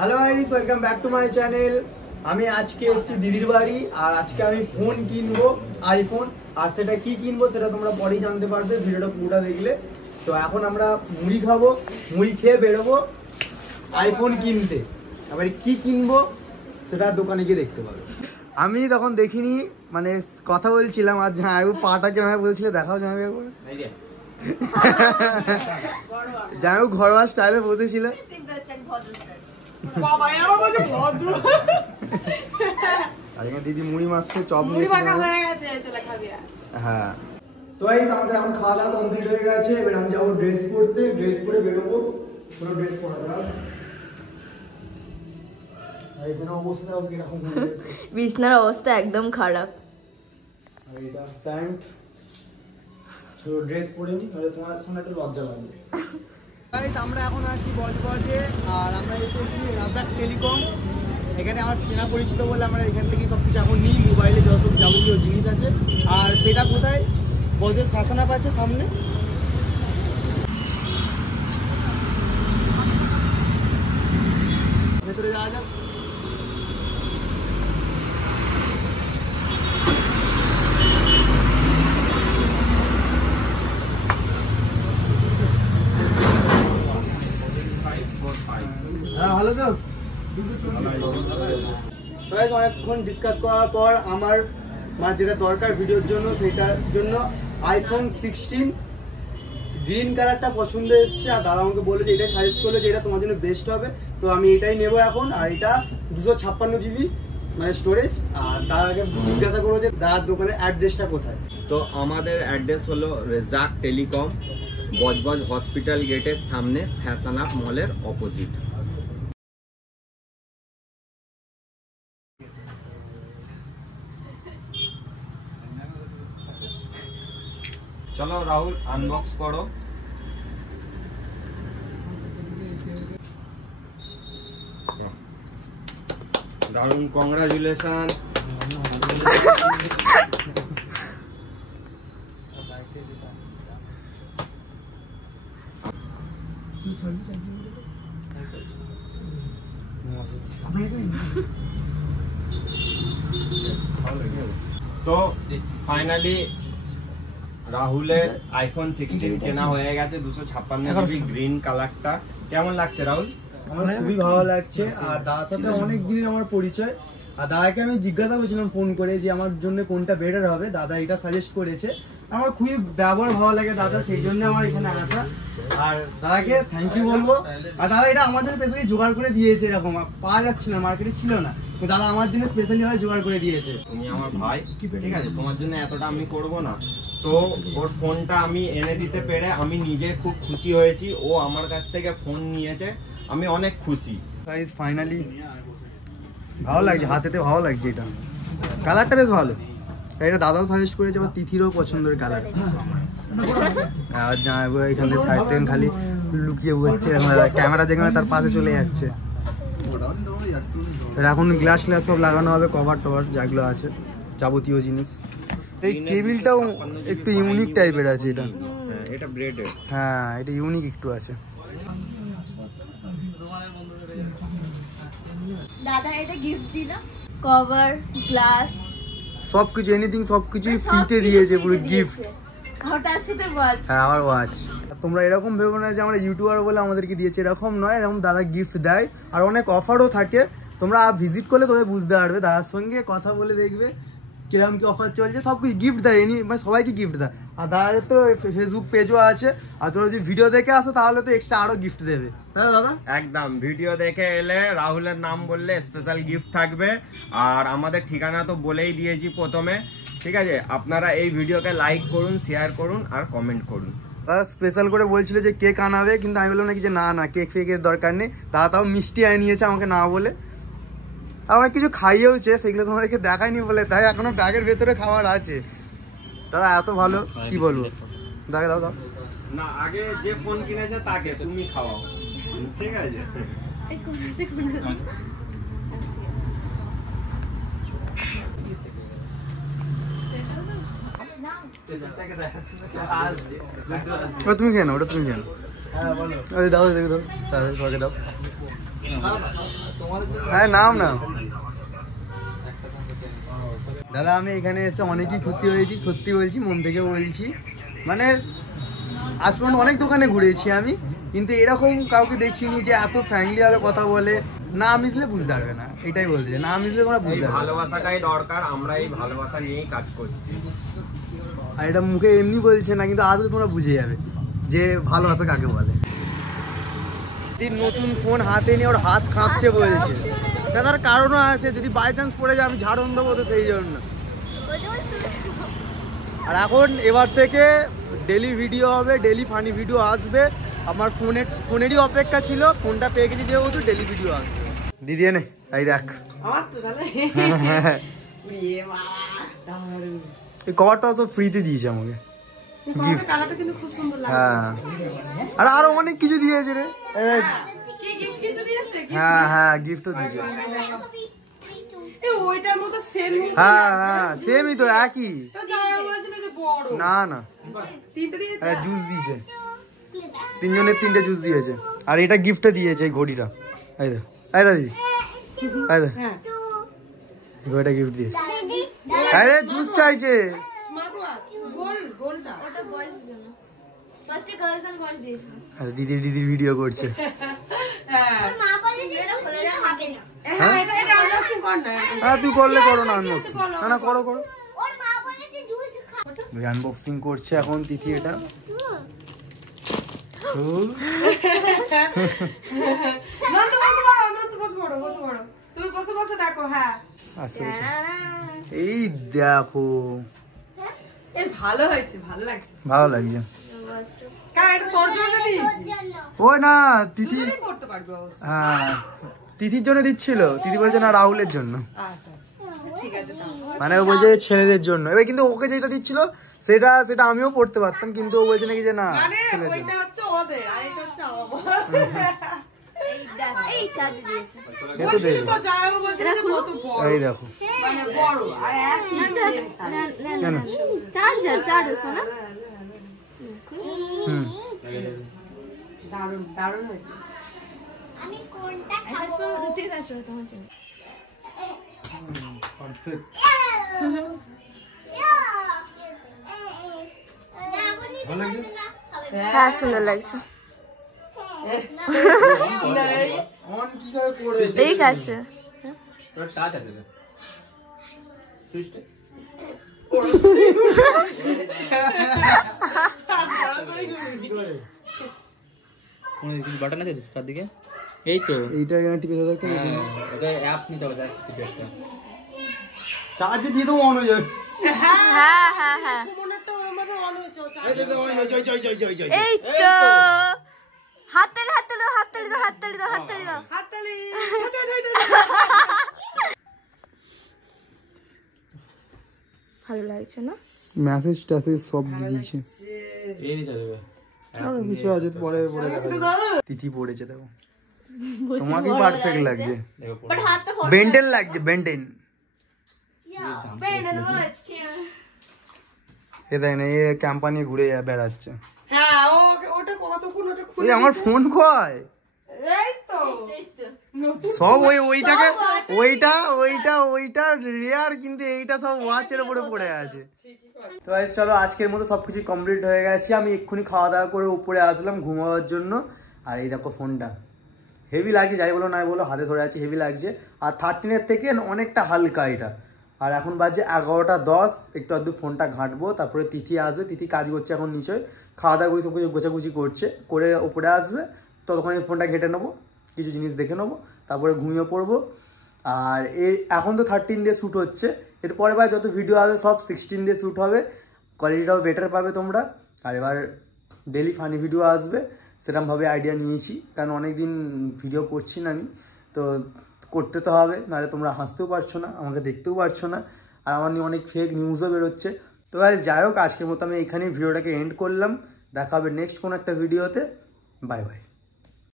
Hello guys welcome back to my channel. আমি আজকে এসেছি দিদির বাড়ি আর আজকে আমি ফোন কিনবো আইফোন আর সেটা কি কিনবো সেটা তোমরা পরেই জানতে পারবে ভিডিওটা পুরোটা দেখলে। তো এখন আমরা মুড়ি খাবো, মুড়ি খেয়ে বেরোবো আইফোন কিনতে। এবারে কি কিনবো সেটা দোকানে গিয়ে দেখতে পারবে। আমি তখন দেখিনি মানে কথা বলছিলাম আর জামাইবাবু পাটা কেমন বলছিল দেখাও জামাইবাবু। জামাইবাবু ঘরোয়া স্টাইলে বসেছিল। দিদি মুড়ি মাছছে চপ হ্যাঁ। তো আমাদের এখন খাওয়া দাওয়া কমপ্লিট হয়ে গেছে। এবার আমি যাবো ড্রেস পরতে, ড্রেস পরে বেরোবো। পুরো ড্রেস পরা যাও। বিছনার অবস্থা একদম খারাপ। আর এটা প্যান্ট ছোট ড্রেস পরে নি তাহলে তোমার সামনে একটু লজ্জা লাগবে। আমরা এখন আছি বজবজে আর আমরা এসেছি রাজাক টেলিকম। এখানে আমার চেনা পরিচিত বলে আমরা এখান থেকে সবকিছু এখন নিই, মোবাইলে যত যাবতীয় জিনিস আছে। আর সেটা কোথায় বজের ফ্যাশন আপ আছে সামনে। ভেতরে যাওয়া যাক। ভালো তো অনেকক্ষণ ডিসকাস করার পর আমার যেটা দরকার ভিডিওর জন্য সেটার জন্য আইফোন 16 গ্রিন কালারটা পছন্দ এসছে। আর দাদা আমাকে বললো যে এটাই সাজেস্ট করলো যে এটা তোমার জন্য বেস্ট হবে। তো আমি এটাই নেবো এখন। আর এটা 256 জিবি মানে স্টোরেজ। আর তার আগে জিজ্ঞাসা করবো যে দাদার দোকানের অ্যাড্রেসটা কোথায়। তো আমাদের অ্যাড্রেস হলো রেজাক টেলিকম, বজবজ হসপিটাল গেটের সামনে, ফ্যাশন আপ মলের অপোজিট। চলো রাহুল আনবক্স করো। দারুণ, কংগ্রাচুলেশন। তো ফাইনালি রাহুলের আইফোন 16 কেনা হয়ে গেছে। 256 জিবি গ্রিন কালারটা কেমন লাগছে রাহুল? আমার খুবই ভালো লাগছে। আর দাদার সাথে অনেক দিনের আমার পরিচয়। আর দাদাকে আমি জিজ্ঞাসা করেছিলাম ফোন করে যে আমার জন্য কোনটা বেটার হবে। দাদা এটা সাজেস্ট করেছে। আমার খুবই ব্যবহার ভালো লাগে দাদা, সেই জন্য আমার এখানে আসা। আর দাদাকে থ্যাংক ইউ বলবো। আর দাদা এটা আমাদের স্পেশালি জোগাড় করে দিয়েছে, এরকম পাওয়া যাচ্ছে না, মার্কেটে ছিল না। দাদা আমার জন্য স্পেশালি ভাবে জোগাড় করে দিয়েছে। তুমি আমার ভাই, ঠিক আছে, তোমার জন্য এতটা আমি করব না। তো ওর ফোনটা আমি এনে দিতে পেরে আমি নিজে খুব খুশি হয়েছি। ও আমার কাছ থেকে ফোন নিয়েছে, আমি অনেক খুশি। গাইস ফাইনালি ভালো লাগছে, হাতেতে ভালো লাগছে। এটা কালারটা বেশ ভালো। এটা দাদাও সাজেস্ট করেছে, আবার তিথিরও পছন্দের কালার। আর জামাইবাবু এখান থেকে সাইড থেকে খালি লুকিয়ে বসছে, ক্যামেরা যেখানে তার পাশে চলে যাচ্ছে। এখন গ্লাস গ্লাস সব লাগানো হবে, কভার টভার যেগুলো আছে যাবতীয় জিনিস। এই কেবিলটাও একটু ইউনিক টাইপের আছে। এটা এটা ব্রেডেড। হ্যাঁ এটা ইউনিক একটু আছে। দাদা এটা গিফট দিল, কভার গ্লাস সবকিছু এনিথিং সবকিছুই ফ্রিতে দিয়েছে, পুরো গিফট। আর তার সাথে ওয়াচ। হ্যাঁ আমার ওয়াচ। তোমরা এরকম ভেবো না যে আমরা ইউটিউবার বলে আমাদেরকে দিয়েছে, এরকম নয়। এরকম দাদা গিফট দেয় আর অনেক অফারও থাকে। তোমরা ভিজিট করলে তোমরা বুঝতে পারবে, দাদার সঙ্গে কথা বলে দেখবে কিরকম কি অফার চলছে। সব কিছু গিফট দেয়, মানে সবাইকে গিফট দেয়। আর দাদাদের তো ফেসবুক পেজও আছে। আর তোমরা যদি ভিডিও দেখে আসো তাহলে তো এক্সট্রা আরো গিফট দেবে, তাই না দাদা? একদম, ভিডিও দেখে এলে রাহুলের নাম বললে স্পেশাল গিফট থাকবে। আর আমাদের ঠিকানা তো বলেই দিয়েছি প্রথমে, ঠিক আছে? আপনারা এই ভিডিওকে লাইক করুন, শেয়ার করুন আর কমেন্ট করুন। দাদা স্পেশাল করে বলছিল যে কেক আনাবে, কিন্তু আমি বললাম নাকি যে না কেক ফেকের দরকার নেই। দাদা তাও মিষ্টি আনিয়েছে আমাকে না বলে। আর অনেক কিছু খাইয়েওছে, সেগুলো তোমাদেরকে দেখায়নি বলে, তাই এখনো ব্যাগের ভেতরে খাবার আছে। দাদা এত ভালো কি বলবো। দাদা দাও দাও না, আগে যে ফোন কিনেছে তাকে তুমি খাওয়াও, ঠিক আছে? তুমি খেয়ে নাও, ওটা তুমি খেয়ে নাও। দাও দেখো দাও, দাও। হ্যাঁ নাম না দাদা, আমি এখানে এসে অনেকই খুশি হয়েছি, সত্যি বলছি, মন থেকে বলছি। মানে আজ পর্যন্ত অনেক দোকানে ঘুরেছি আমি, কিন্তু এরকম কাউকে দেখিনি যে এত ফ্র্যাঙ্কলি ভাবে কথা বলে। না মিশলে বুঝতে পারবে না, এটাই বলছে, না মিশলে তোমরা বুঝতে পারবে। ভালোবাসাটাই দরকার, আমরা এই ভালোবাসা নিয়েই কাজ করছি। আর এটা মুখে এমনি বলছে না, কিন্তু আদৌ তোমরা বুঝে যাবে যে ভালোবাসা কাকে বলে। নতুন ফোন হাতে নিয়ে ওর হাত কাঁপছে বলছে, তার কারণও আছে, যদি বাই চান্স পড়ে যায় আমি ঝাড়ন দেবো তো, সেই জন্য। আর এখন এবার থেকে ডেলি ভিডিও হবে, ডেলি ফানি ভিডিও আসবে। আমার ফোনেরই অপেক্ষা ছিল, ফোনটা পেয়ে গেছি যেহেতু ডেলি ভিডিও আসবে। দিদি এনে এই দেখ, এই কভারটা সব ফ্রিতে দিয়েছে আমাকে গিফট। হ্যাঁ, আর আরো অনেক কিছু দিয়েছে রে। হ্যাঁ হ্যাঁ, গিফটও দিয়েছে। হ্যাঁ হ্যাঁ, সেমই তো, একই। না না, জুস দিয়েছে, তিনজনের 3টে জুস দিয়েছে। আর এটা গিফটে দিয়েছে, এই ঘড়িটা। এই দেখ, এই দাদি, এই দেখ, ঘড়িটা গিফট দিয়েছে। আরে জুস চাইছে। দিদির ভিডিও করছে। হ্যাঁ তুই করলে করো না, আনবক্সিং না করো করো। আনবক্সিং করছে এখন তিথি এটা। এই দেখো, ভালো হয়েছে, ভালো লাগছে, ভালো লাগছে। ও না, তিথি, হ্যাঁ তিথির জন্য দিচ্ছিল, তিথি বলছে না রাহুলের জন্য, মানে ও বলছে ছেলেদের জন্য। এবার কিন্তু ওকে যেটা দিচ্ছিল সেটা সেটা আমিও পড়তে পারতাম, কিন্তু ও বলছে নাকি যে না ছেলেদের। এই দেখো, দারুণ হয়েছে। আমি কোনটা খাবো? ঠিক আছে তোমার জন্য। পারফেক্ট। হ্যাঁ সুন্দর লাগছে। অন কি করে করে? ঠিক আছে। তোর টাচ আছে তো? সুইচটা বাটন আছে তার দিকে, এই তো এইটা এখানে টিপে দাও তো, এটা অ্যাপ নিতে হবে, দেখ কিছু একটা চার্জ দিয়ে দাও, অন হয়ে যাবে। হ্যাঁ হ্যাঁ হ্যাঁ, এই তো হাততালি হাততালি দাও, হাততালি দাও, হাততালি দাও, হাততালি দাও, হাততালি। ভালো লাগছে না? মেসেজ ট্যাসেজ সব দিয়ে দিয়েছে। এই নিতে হবে, আরো কিছু আছে পরে পরে দেখা যাবে। তিথি পড়েছে দেখো, তোমাকেই পারফেক্ট লাগছে, বাট হাতটা বেন্টেন লাগছে, বেন্টেন। এ দেখ না, এ কোম্পানি ঘুরে বেড়াচ্ছে। হ্যাঁ ওটা কতক্ষণ, ওটা ওই আমার ফোন কয়, এই তো সব ওইটাকে ওইটা রেয়ার, কিন্তু এইটা সব ওয়াচের উপরে পড়ে আছে। তো গাইস চলো, আজকের মতো সবকিছু কমপ্লিট হয়ে গেছে। আমি এক্ষুনি খাওয়া দাওয়া করে উপরে আসলাম ঘুমাবার জন্য। আর এই দেখো ফোনটা হেভি লাগছে, যাই বলো নাই বলো, হাতে ধরে আছে, হেভি লাগছে। আর 13-এর থেকে অনেকটা হালকা এটা। আর এখন বাজে 11:10, একটু আধটু ফোনটা ঘাঁটবো, তারপরে তিথি আসবে। তিথি কাজ করছে এখন নিশ্চয়ই, খাওয়া দাওয়া করে সব কিছু গোছাগুছি করছে, করে উপরে আসবে। ততক্ষণে ফোনটা ঘেঁটে নেবো, কিছু জিনিস দেখে নেবো, তারপরে ঘুমিয়ে পড়বো। আর এখন তো 13 দিয়ে শ্যুট হচ্ছে, এরপরে বা যত ভিডিও আসবে সব 16 দিয়ে শ্যুট হবে, কোয়ালিটিটাও বেটার পাবে তোমরা। আর এবার ডেলি ফানি ভিডিও আসবে, সেরকমভাবে আইডিয়া নিয়েছি, কারণ অনেকদিন ভিডিও করছি না আমি, তো করতে তো হবে, নাহলে তোমরা হাসতেও পারছো না, আমাকে দেখতেও পারছো না। আর আমার নিয়ে অনেক ফেক নিউজও বেরোচ্ছে। তো গাইস যাই হোক, আজকের মতো আমি এখানেই ভিডিওটাকে এন্ড করলাম। দেখা হবে নেক্সট কোনো একটা ভিডিওতে। Bye bye.